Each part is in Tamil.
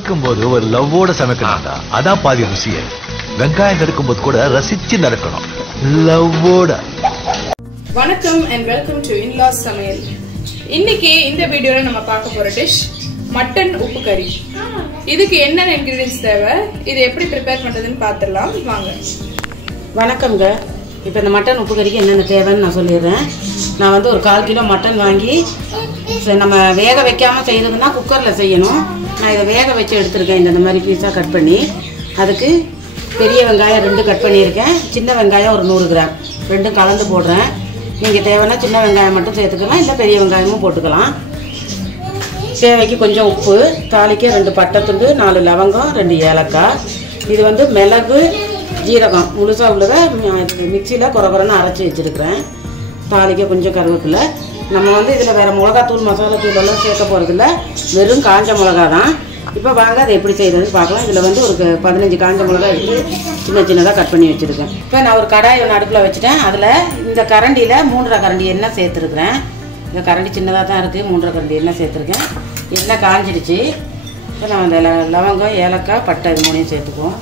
சமைக்கும்போது ஒரு லவ்வோட சமைக்கணும்டா. அதான் பாதி ருசியே. வெங்காயம் நறுக்கும்போது கூட ரசிச்சு நறுக்கணும், லவ்வோட. வணக்கம் அண்ட் வெல்கம் டு இன்லாஸ் சமையல். இன்னைக்கு இந்த வீடியோல நம்ம பார்க்க போற டிஷ் மட்டன் உப்பு கறி. இதுக்கு என்னென்ன இன்கிரிடியன்ஸ் தேவை, இது எப்படி ப்ரிப்பேர் பண்றதுன்னு பார்த்துடலாம் வாங்க. வணக்கம்ங்க. இப்போ இந்த மட்டன் உப்பு கறிக்கு என்னென்ன தேவைன்னு நான் சொல்லிடுறேன். நான் வந்து ஒரு 1/4 கிலோ மட்டன் வாங்கி நம்ம வேக வைக்காமல் செய்யறதுன்னா குக்கரில் செய்யணும். நான் இதை வேக வச்சு எடுத்துருக்கேன். இந்த மாதிரி பீஸாக கட் பண்ணி, அதுக்கு பெரிய வெங்காயம் 2 கட் பண்ணியிருக்கேன். சின்ன வெங்காயம் ஒரு 100 கிராம், 2 கலந்து போடுறேன். நீங்கள் தேவைன்னா சின்ன வெங்காயம் மட்டும் சேர்த்துக்கலாம், இல்லை பெரிய வெங்காயமும் போட்டுக்கலாம். தேவைக்கு கொஞ்சம் உப்பு, தாளிக்க 2 பட்டைத்துண்டு, 4 லவங்கம், 2 ஏலக்காய். இது வந்து மிளகு ஜீரகம் முழுசாக உள்ளதை மிக்சியில் குறகுறன்னு அரைச்சி வச்சுருக்கிறேன். தாளிக்க கொஞ்சம் கருவேப்பிலை. நம்ம வந்து இதில் வேறு மிளகாத்தூள் மசாலாத்தூள் எல்லாம் சேர்க்க போகிறதில்ல, வெறும் காஞ்ச மிளகா தான். இப்போ வாங்க அதை எப்படி செய்கிறதுன்னு பார்க்கலாம். இதில் வந்து ஒரு 15 காஞ்ச மிளகா எடுத்து சின்ன சின்னதாக கட் பண்ணி வச்சுருக்கேன். இப்போ நான் ஒரு கடாய் ஒன்று அடுப்பில் வச்சுட்டேன். அதில் இந்த கரண்டியில் 3.5 கரண்டி எண்ணெய் சேர்த்துருக்குறேன். இந்த கரண்டி சின்னதாக தான் இருக்குது, 3.5 கரண்டி எண்ணெய் சேர்த்துருக்கேன். எண்ணெய் காஞ்சிடுச்சு. இப்போ நான் அந்த லவங்கம் ஏலக்காய் பட்டை இது 3 சேர்த்துக்குவோம்.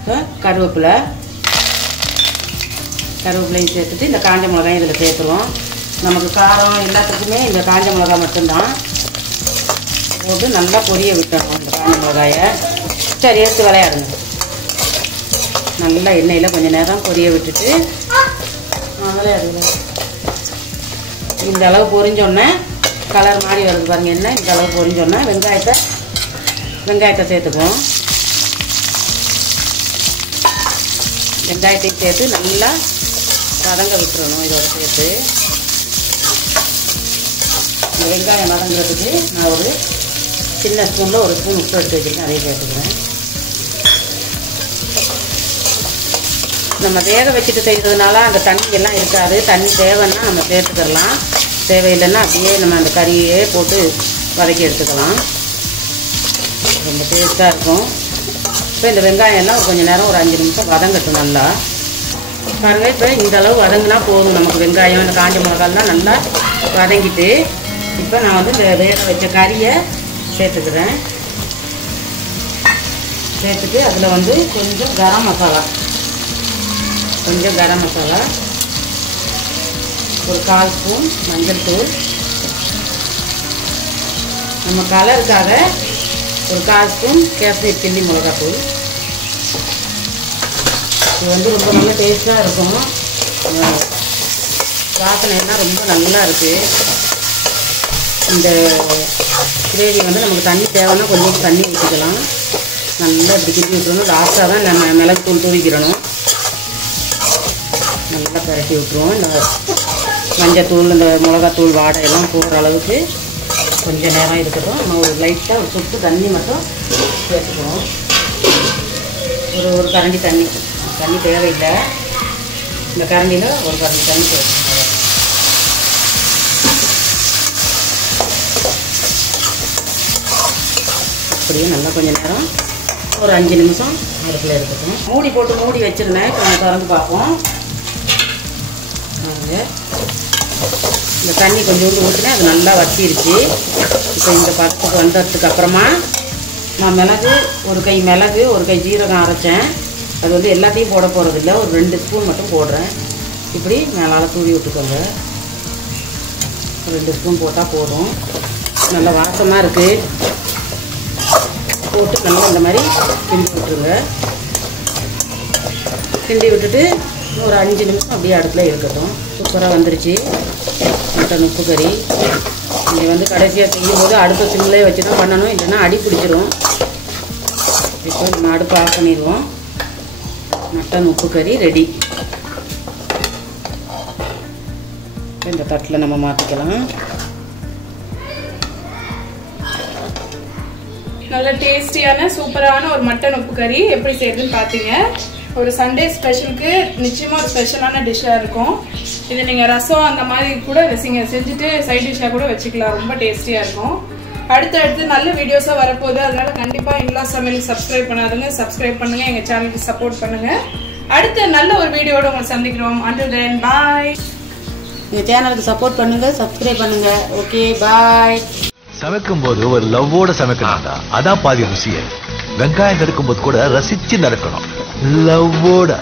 இப்போ கருவேப்பிலையும் சேர்த்துட்டு இந்த காஞ்ச மிளகாயும் இதில் சேர்த்துருவோம். நமக்கு காரம் எல்லாத்துக்குமே இந்த காஞ்ச மிளகாய் மட்டும்தான் போட்டு நல்லா பொரிய விட்டுறோம். இந்த காஞ்ச மிளகாயை சரி எடுத்து விளையாடுங்க. நல்லா எண்ணெயில் கொஞ்சம் நேரம் பொரிய விட்டுட்டு விளையாடுங்க. இந்த அளவு பொரிஞ்சோன்னே கலர் மாதிரி வருது பாருங்க எண்ணெய். இந்த அளவு பொரிஞ்சோன்னே வெங்காயத்தை சேர்த்துக்குவோம். வெங்காயத்தையும் சேர்த்து நல்லா வதங்க விட்டுறணும். இதோட சேர்த்து இந்த வெங்காயம் வதங்குறதுக்கு நான் ஒரு சின்ன ஸ்பூனில் ஒரு ஸ்பூன் உப்பு எடுத்து வச்சுருக்கேன், அதையும் சேர்த்துக்கிறேன். நம்ம வேக வச்சுட்டு செய்கிறதுனால அந்த தண்ணியெல்லாம் இருக்காது. தண்ணி தேவைன்னா நம்ம சேர்த்துக்கலாம், தேவையில்லைன்னா அப்படியே நம்ம அந்த கறியே போட்டு வதக்கி எடுத்துக்கலாம். ரொம்ப டேஸ்ட்டாக இருக்கும். இப்போ இந்த வெங்காயம் எல்லாம் கொஞ்சம் நேரம் ஒரு 5 நிமிஷம் வதங்கட்டும் நல்லா. பாருங்கள், இப்போ இந்த அளவு வதங்கினா போதும் நமக்கு. வெங்காயம் இந்த காஞ்ச மிளகாலாம் நல்லா வதங்கிட்டு இப்போ நான் வந்து இந்த வேக வச்ச கறியை சேர்த்துக்கிறேன். சேர்த்துட்டு அதில் வந்து கொஞ்சம் கரம் மசாலா, ஒரு 1/4 ஸ்பூன் மஞ்சள் தூள், நம்ம கலருக்காக ஒரு 1/4 ஸ்பூன் காஷ்மீர் சில்லி மிளகாத்தூள். இது வந்து ரொம்ப நல்ல டேஸ்ட்டாக இருக்கும். வாசனைலாம் ரொம்ப நல்லா இருக்குது. இந்த கிரேவி வந்து நமக்கு தண்ணி தேவைன்னா கொஞ்சம் தண்ணி ஊற்றிக்கலாம். நல்லா இப்படி கிண்டி விட்டுறணும். லாஸ்ட்டாக தான் நம்ம மிளகுத்தூள் தூவிக்கிறணும். நல்லா பரட்டி விட்டுருவோம். இந்த மஞ்சத்தூள் இந்த மிளகாத்தூள் வாடையெல்லாம் போகிற அளவுக்கு கொஞ்சம் நேரம் இருக்கட்டும். நம்ம ஒரு லைட்டாக ஒரு சொட்டு தண்ணி மட்டும் சேர்த்துக்குவோம். ஒரு கரண்டி தண்ணி தேவையில்லை. இந்த கரண்டியில் ஒரு கரண்டி தண்ணி சேர்த்துக்கணும். அப்படியே நல்லா கொஞ்சம் நேரம் ஒரு 5 நிமிஷம் அடுப்பில் இருக்கட்டும். மூடி வச்சுருந்தேன். இப்போ நம்ம திறந்து பார்ப்போம். இந்த தண்ணி கொஞ்சோண்டு ஊற்றினா அது நல்லா வற்றிருச்சு. இப்போ இந்த பதத்துக்கு வந்ததுக்கு அப்புறமா நான் ஒரு கை மிளகு ஒரு கை ஜீரகம் அரைச்சேன். அது வந்து எல்லாத்தையும் போட போகிறதில்ல, ஒரு 2 ஸ்பூன் மட்டும் போடுறேன். இப்படி மேலால் தூவி விட்டுக்கோங்க. 2 ஸ்பூன் போட்டால் போதும். நல்லா வாசமாக இருக்குது. போட்டு நல்லா இந்த மாதிரி கிண்டி விட்டுருங்க. கிண்டி விட்டுட்டு ஒரு 5 நிமிஷம் அப்படியே அடுப்பில் இருக்கட்டும். சூப்பராக வந்துருச்சு மட்டன் உப்பு கறி. நீங்கள் வந்து கடைசியாக செய்யும்போது அடுப்பை சிம்மிலே வச்சு தான் பண்ணணும், இல்லைன்னா அடி பிடிச்சிரும். இப்போ நம்ம அடுப்பை ஆஃப் பண்ணிடுவோம். மட்டன் உப்பு கறி ரெடி. இந்த தட்டில் நம்ம மாற்றிக்கலாம். நல்ல டேஸ்டியான சூப்பரான ஒரு மட்டன் உப்பு கறி எப்படி செய்யறதுன்னு பார்த்தீங்க. ஒரு சண்டே ஸ்பெஷலுக்கு நிச்சயமாக ஒரு ஸ்பெஷலான டிஷ்ஷாக இருக்கும். இது நீங்கள் ரசம் அந்த மாதிரி கூட செஞ்சுட்டு சைட் டிஷ்ஷாக கூட வச்சுக்கலாம். ரொம்ப டேஸ்டியாக இருக்கும். அடுத்தடுத்து நல்ல வீடியோஸாக வரப்போகுது. அதனால கண்டிப்பாக இன்லாஸ் சமையலுக்கு சப்ஸ்கிரைப் பண்ணாதுங்க, சப்ஸ்கிரைப் பண்ணுங்கள், எங்கள் சேனலுக்கு சப்போர்ட் பண்ணுங்கள். அடுத்த நல்ல ஒரு வீடியோட உங்களை சந்திக்கிறோம். until then bye. எங்கள் சேனலுக்கு சப்போர்ட் பண்ணுங்கள், சப்ஸ்கிரைப் பண்ணுங்கள். ஓகே, பாய். சமைக்கும் போது ஒரு லவ்வோட சமைக்கணும்டா. அதான் பாதி ருசியே. வெங்காயம் நறுக்கும் போது கூட ரசிச்சு நறுக்கணும். லவ்வோட.